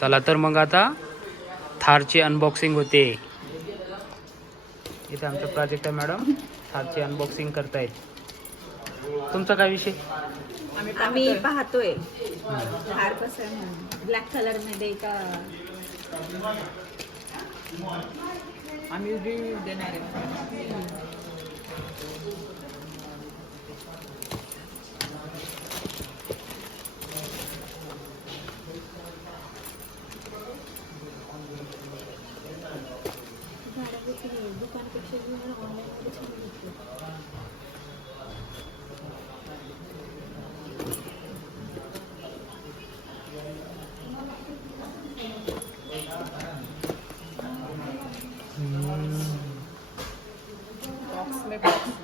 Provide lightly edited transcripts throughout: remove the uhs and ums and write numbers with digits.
चला तर मग आता थारची अनबॉक्सिंग होते. इथे आमचा प्रोजेक्ट आहे मॅडम, थारची अनबॉक्सिंग करतायत. तुमचा काय विषय? आम्ही पाहतोय थार कसं आहे म्हणून. ब्लॅक कलर मध्ये का आम्ही रिव्ह्यू देणार आहे. दुकानपेक्षा ऑनलाईन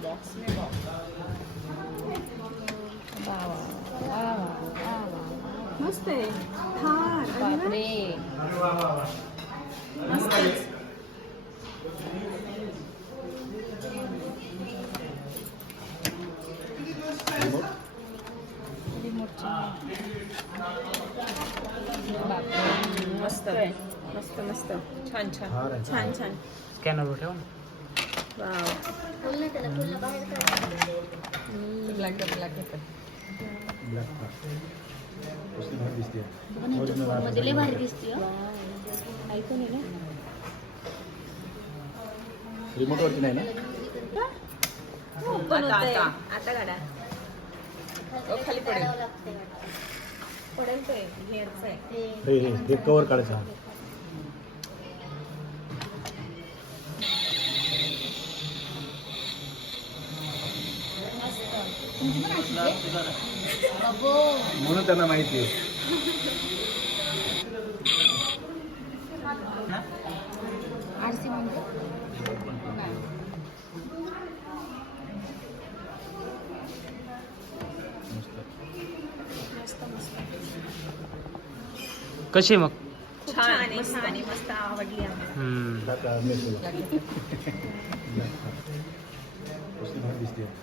बॉक्स में मस्त आहे थार. बापरे मस्त आहे. मस्त मस्त मस्त छान छान छान छान. स्कॅनरवर ठेवा ना. मध्ये भारी दिसते. ऐकून ना रिमोट वरती नाही ना. आता गाडा खाली पडेल पडेल. ते हेअरचं आहे. हे कवर काढायचं. म्हणून त्यांना माहिती आहे. आरसी म्हणतो. कशी मग? छान आहे छान आहे मस्त आवडली आम्हाला. दिसते.